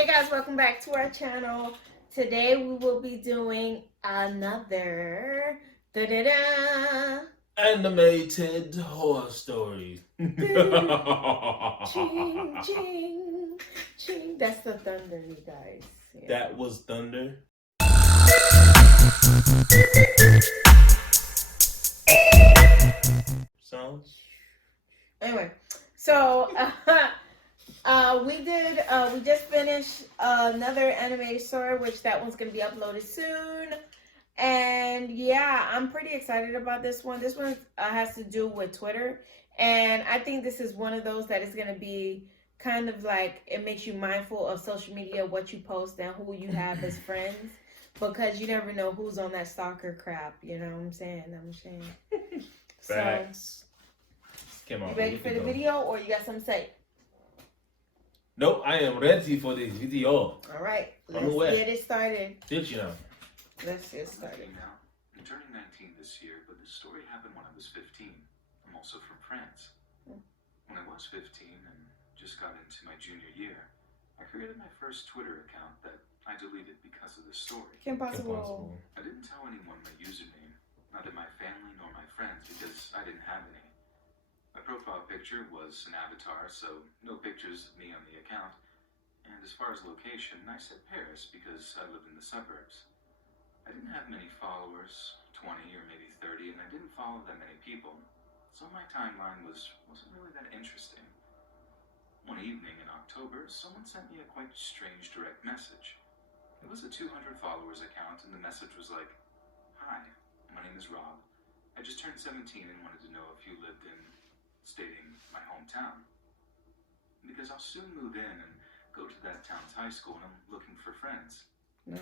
Hey guys, welcome back to our channel. Today we will be doing another animated horror story. ching ching ching. That's the thunder, you guys. Yeah. That was thunder. Sounds. Anyway, so we just finished another animated story, which that one's gonna be uploaded soon. And yeah, I'm pretty excited about this one. This one has to do with Twitter, and I think this is one of those that is gonna be kind of like, it makes you mindful of social media, what you post and who you have as friends, because you never know who's on that stalker crap. You know what I'm saying? Facts. So, you ready for the video, or you got something to say? Nope, I am ready for the video. All right, let's get it started. Did you know? Let's get started. Now, I'm turning 19 this year, but this story happened when I was 15. I'm also from France. When I was 15 and just got into my junior year, I created my first Twitter account that I deleted because of this story. Impossible. I didn't tell anyone my username, neither my family nor my friends, because I didn't have any. My profile picture was an avatar, so no pictures of me on the account. And as far as location, I said Paris because I lived in the suburbs. I didn't have many followers, 20 or maybe 30, and I didn't follow that many people, so my timeline wasn't really that interesting. One evening in October, someone sent me a quite strange direct message. It was a 200 followers account, and the message was like, "Hi, my name is Rob. I just turned 17 and wanted to know if you lived in," stating my hometown. Because I'll soon move in and go to that town's high school, and I'm looking for friends. No.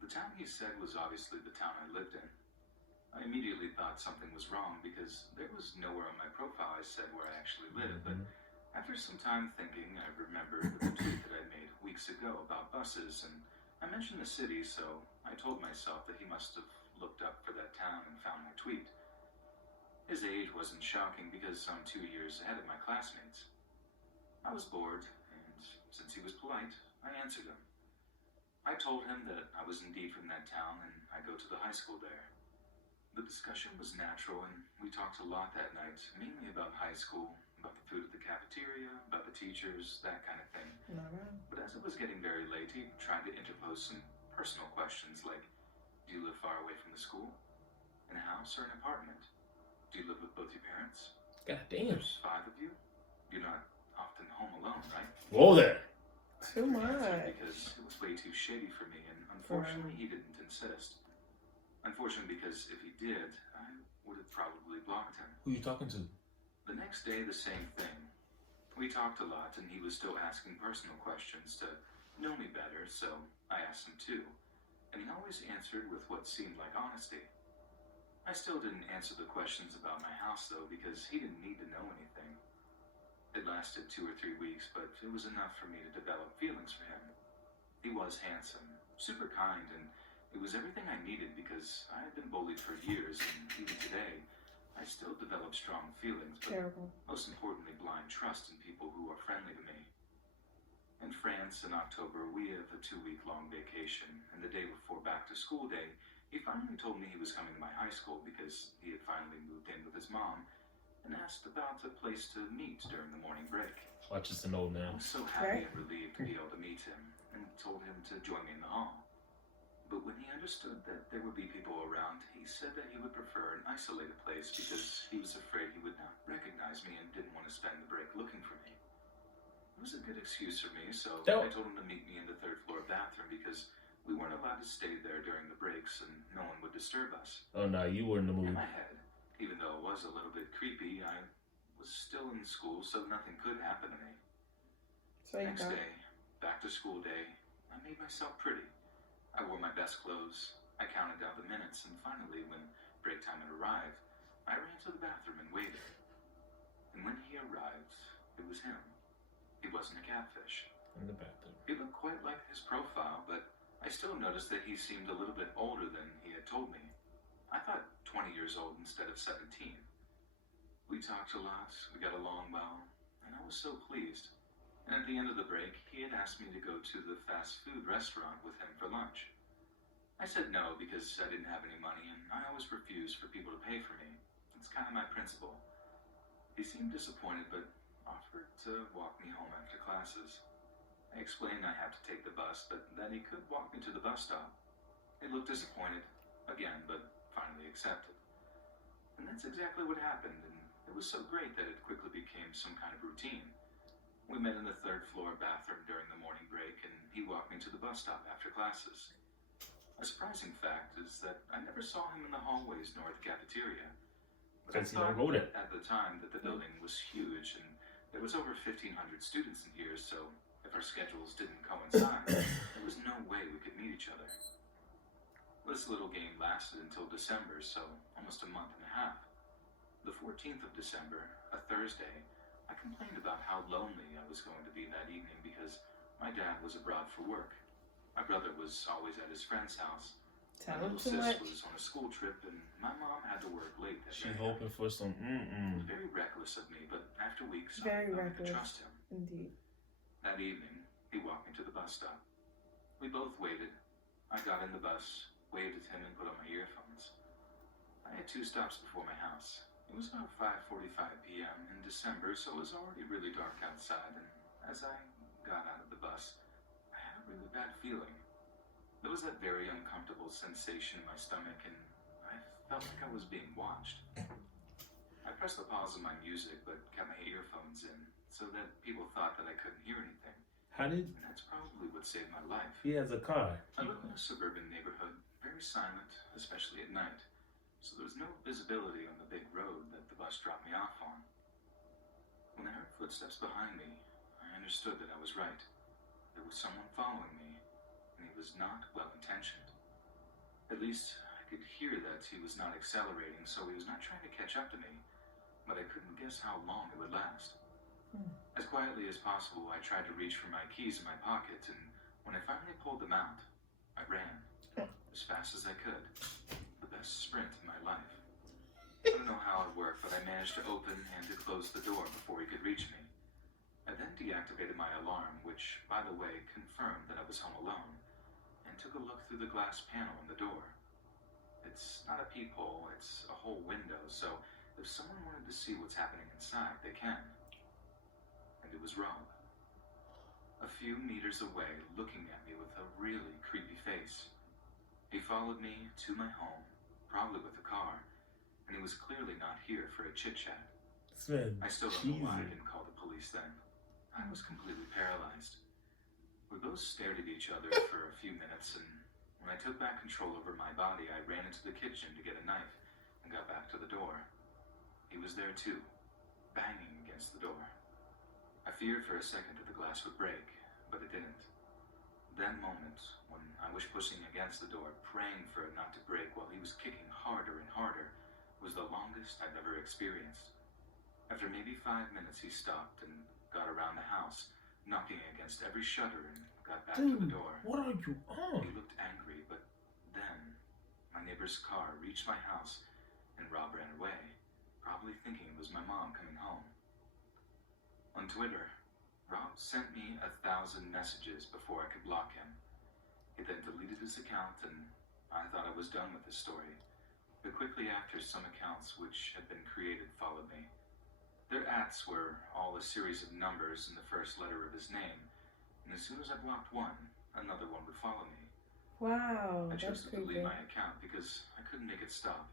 The town he said was obviously the town I lived in. I immediately thought something was wrong because there was nowhere on my profile I said where I actually lived, but after some time thinking, I remembered the tweet that I made weeks ago about buses, and I mentioned the city, so I told myself that he must have looked up for that town and found my tweet. His age wasn't shocking because I'm 2 years ahead of my classmates. I was bored, and since he was polite, I answered him. I told him that I was indeed from that town and I go to the high school there. The discussion was natural and we talked a lot that night, mainly about high school, about the food at the cafeteria, about the teachers, that kind of thing. But as it was getting very late, he tried to interpose some personal questions like, do you live far away from the school? In a house or an apartment? Do you live with both your parents? God damn. There's 5 of you? You're not often home alone, right? Whoa there. Too much. Because it was way too shady for me, and unfortunately he didn't insist. Unfortunately, because if he did, I would have probably blocked him. Who you talking to? The next day, the same thing. We talked a lot, and he was still asking personal questions to know me better, so I asked him too. And he always answered with what seemed like honesty. I still didn't answer the questions about my house, though, because he didn't need to know anything. It lasted 2 or 3 weeks, but it was enough for me to develop feelings for him. He was handsome, super kind, and it was everything I needed because I had been bullied for years, and even today, I still develop strong feelings, but most importantly, blind trust in people who are friendly to me. In France, in October, we have a 2-week-long vacation, and the day before back to school day, he finally told me he was coming to my high school because he had finally moved in with his mom, and asked about a place to meet during the morning break. Watch this an old man. I was so happy and relieved to be able to meet him, and told him to join me in the hall. But when he understood that there would be people around, he said that he would prefer an isolated place because he was afraid he would not recognize me and didn't want to spend the break looking for me. It was a good excuse for me, so I told him to meet me in the 3rd floor bathroom because we weren't allowed to stay there during the breaks and no one would disturb us. Oh no, you were in the mood. In my head, even though it was a little bit creepy, I was still in school, so nothing could happen to me. Next day, back to school day, I made myself pretty. I wore my best clothes, I counted down the minutes, and finally, when break time had arrived, I ran to the bathroom and waited. And when he arrived, it was him. He wasn't a catfish. In the bathroom. He looked quite like his profile, but I still noticed that he seemed a little bit older than he had told me. I thought 20 years old instead of 17. We talked a lot, we got along well, and I was so pleased. And at the end of the break, he had asked me to go to the fast food restaurant with him for lunch. I said no because I didn't have any money, and I always refuse for people to pay for me. It's kind of my principle. He seemed disappointed, but offered to walk me home after classes. I explained I have to take the bus, but that he could walk me to the bus stop. He looked disappointed, again, but finally accepted. And that's exactly what happened, and it was so great that it quickly became some kind of routine. We met in the third floor bathroom during the morning break, and he walked me to the bus stop after classes. A surprising fact is that I never saw him in the hallways nor at the cafeteria. But I thought at the time that the building was huge, and there was over 1,500 students in here, so if our schedules didn't coincide, there was no way we could meet each other. This little game lasted until December, so almost a month and a half. The 14th of December, a Thursday, I complained about how lonely I was going to be that evening because my dad was abroad for work. My brother was always at his friend's house. My little sis was on a school trip, and my mom had to work late that She night. hoping for some It was very reckless of me, but after weeks, I learned to trust him. Indeed. That evening, he walked me to the bus stop. We both waited. I got in the bus, waved at him, and put on my earphones. I had 2 stops before my house. It was about 5:45 p.m. in December, so it was already really dark outside, and as I got out of the bus, I had a really bad feeling. There was that very uncomfortable sensation in my stomach, and I felt like I was being watched. I pressed the pause on my music, but kept my earphones in, so that people thought that I couldn't hear anything. And that's probably what saved my life. He has a car. I live in a suburban neighborhood, very silent, especially at night. So there was no visibility on the big road that the bus dropped me off on. When I heard footsteps behind me, I understood that I was right. There was someone following me, and he was not well-intentioned. At least, I could hear that he was not accelerating, so he was not trying to catch up to me, but I couldn't guess how long it would last. As quietly as possible, I tried to reach for my keys in my pocket, and when I finally pulled them out, I ran as fast as I could. The best sprint in my life. I don't know how it worked, but I managed to open and to close the door before he could reach me. I then deactivated my alarm, which, by the way, confirmed that I was home alone, and took a look through the glass panel on the door. It's not a peephole, it's a whole window, so if someone wanted to see what's happening inside, they can. And it was Rob. A few meters away, looking at me with a really creepy face. He followed me to my home, probably with a car, and he was clearly not here for a chit-chat. I still don't know why I didn't call the police then. I was completely paralyzed. We both stared at each other for a few minutes, and when I took back control over my body, I ran into the kitchen to get a knife and got back to the door. He was there too, banging against the door. I feared for a second that the glass would break, but it didn't. That moment, when I was pushing against the door, praying for it not to break while he was kicking harder and harder, was the longest I've ever experienced. After maybe 5 minutes, he stopped and got around the house, knocking against every shutter and got back to the door. What are you on? He looked angry, but then my neighbor's car reached my house and Rob ran away, probably thinking it was my mom coming home. On Twitter, Rob sent me 1,000 messages before I could block him. He then deleted his account, and I thought I was done with this story. But quickly after, some accounts which had been created followed me. Their ats were all a series of numbers in the first letter of his name, and as soon as I blocked one, another one would follow me. Wow, I chose that's to delete creepy. my account because I couldn't make it stop.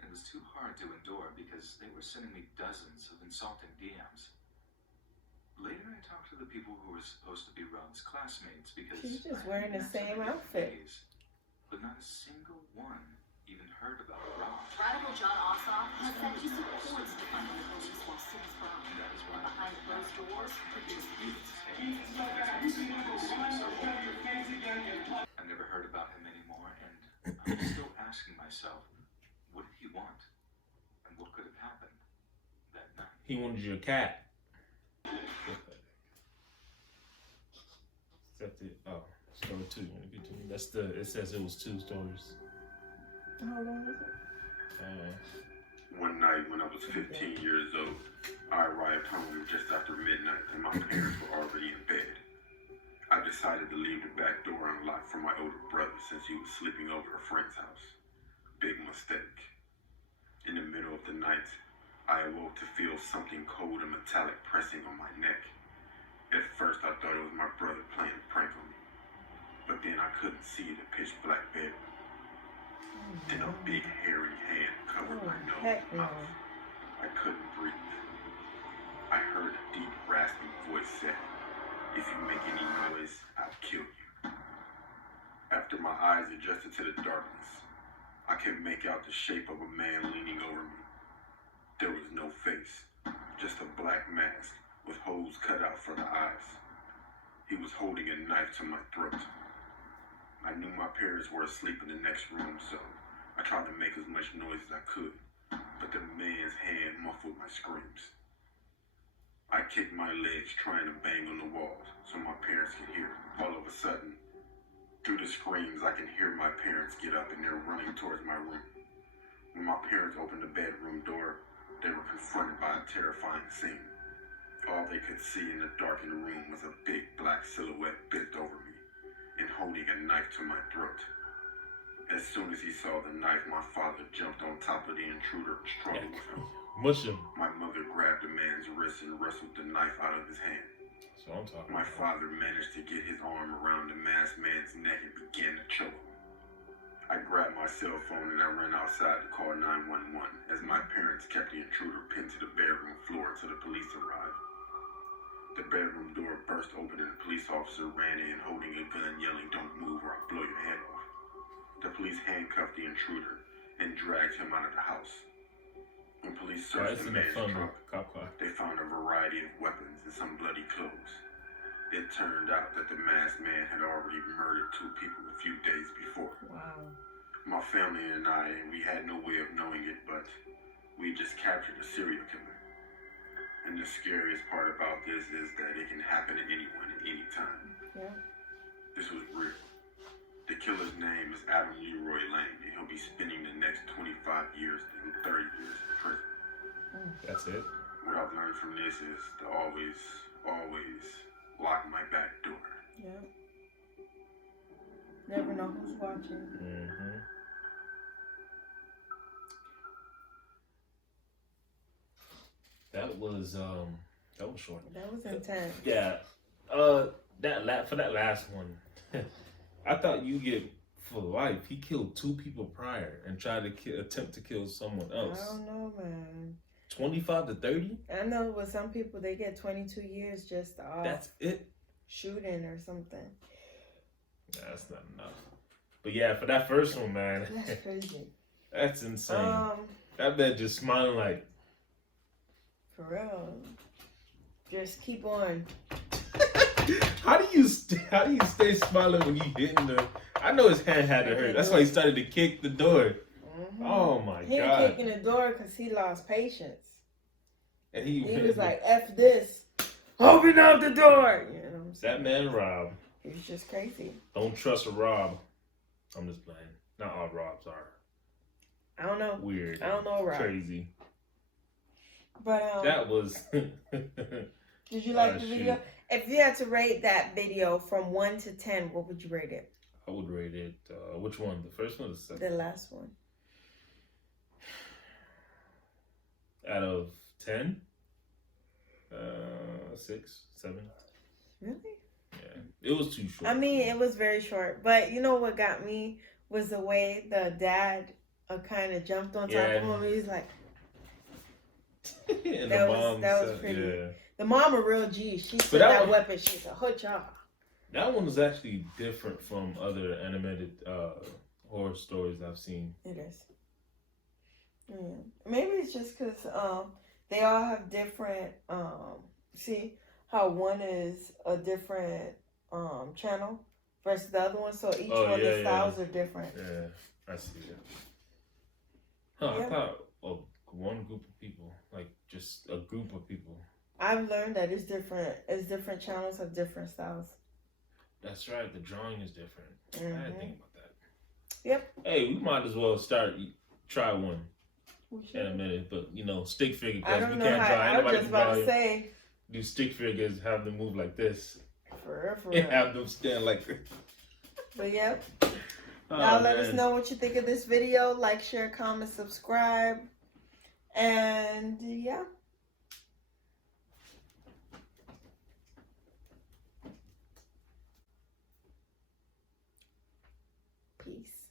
And it was too hard to endure because they were sending me dozens of insulting DMs. Later, I talked to the people who were supposed to be Rob's classmates because She's just I had wearing the met so same many outfit. days, but not a single one even heard about Rob. Radical John Ossoff has said he supports defunding the police while cities burn. And that is why And behind closed doors, I never heard about him anymore, and I'm still asking myself, what did he want? And what could have happened that night? He wanted your cat. Except it. Oh, story 2. You want to get to me? That's the. It says it was 2 stories. How long was it? One night when I was 15 years old, I arrived home just after midnight and my parents were already in bed. I decided to leave the back door unlocked for my older brother since he was sleeping over a friend's house. Big mistake. In the middle of the night, I awoke to feel something cold and metallic pressing on my neck. At first I thought it was my brother playing a prank on me, but then I couldn't see the pitch black bedroom. Then a big hairy hand covered my nose heck and no. mouth. I couldn't breathe. I heard a deep rasping voice say, "If you make any noise, I'll kill you." After my eyes adjusted to the darkness, I could make out the shape of a man leaning over me. There was no face, just a black mask with holes cut out for the eyes. He was holding a knife to my throat. I knew my parents were asleep in the next room, so I tried to make as much noise as I could, but the man's hand muffled my screams. I kicked my legs trying to bang on the walls so my parents could hear. All of a sudden, through the screams, I can hear my parents get up and they're running towards my room. When my parents opened the bedroom door, they were confronted by a terrifying scene. All they could see in the darkened room was a big black silhouette bent over me and holding a knife to my throat. As soon as he saw the knife, my father jumped on top of the intruder and struggled with him. Mush him. My mother grabbed the man's wrist and wrestled the knife out of his hand. That's what I'm talking My about. father managed to get his arm around the masked man's neck and began to choke him. I grabbed my cell phone and I ran outside to call 911 as my parents kept the intruder pinned to the bedroom floor until the police arrived. The bedroom door burst open and a police officer ran in holding a gun yelling, "Don't move or I'll blow your head off." The police handcuffed the intruder and dragged him out of the house. When police searched the man's truck, they found a variety of weapons and some bloody clothes. It turned out that the masked man had already murdered 2 people a few days before. Wow. My family and I, we had no way of knowing it, but we just captured a serial killer. And the scariest part about this is that it can happen to anyone at any time. Yeah. This was real. The killer's name is Adam Leroy Lane, and he'll be spending the next 25 years and 30 years in prison. That's it. What I've learned from this is to always lock my back door. Yeah. Never know who's watching. Mm-hmm. That was short. That was intense. Yeah. For that last one, I thought you get for life. He killed 2 people prior and tried to attempt to kill someone else. I don't know, man. 25 to 30? I know with some people they get 22 years just off That's it? shooting or something. That's not enough. But yeah, for that first one, man. That's crazy. That's insane. That man just smiling like. For real. Just keep on. How do you stay smiling when you hitting the? I know his hand had to hurt. That's why he started to kick the door. Mm-hmm. Oh my He God! was kicking the door because he lost patience. And He was like, "F this, open up the door." You know what I'm saying? That man Rob. He's just crazy. Don't trust a Rob. I'm just playing. Not all Robs are I don't know. weird. I don't know, Rob. Crazy. But That was. did you like the video? If you had to rate that video from 1 to 10, what would you rate it? I would rate it. Which one? The first one or the second? The last one. Out of 10? 6, 7. Really? Yeah, it was too short. I mean, it was very short. But you know what got me was the way the dad kind of jumped on top of him. He was like, and that the mom was pretty. Yeah. The mom a real G. She said that weapon. She said, "Hutcha." That one was actually different from other animated horror stories I've seen. It is. Yeah. Maybe it's just because they all have different. See how one is a different channel versus the other one, so each one the styles are different. Yeah, I see it. Huh? Yeah. I thought one group of people, like just a group of people. I've learned that it's different. It's different channels have different styles. That's right. The drawing is different. I didn't think about that. Yep. Hey, we might as well try one. animated, but you know, stick figure I because don't we know can't how. draw. I was Anybody just can about draw. to say. Do stick figures, have them move like this, For and real. have them stand like this. But yep. Oh, Now let man. us know what you think of this video. Like, share, comment, subscribe. And yeah. Peace.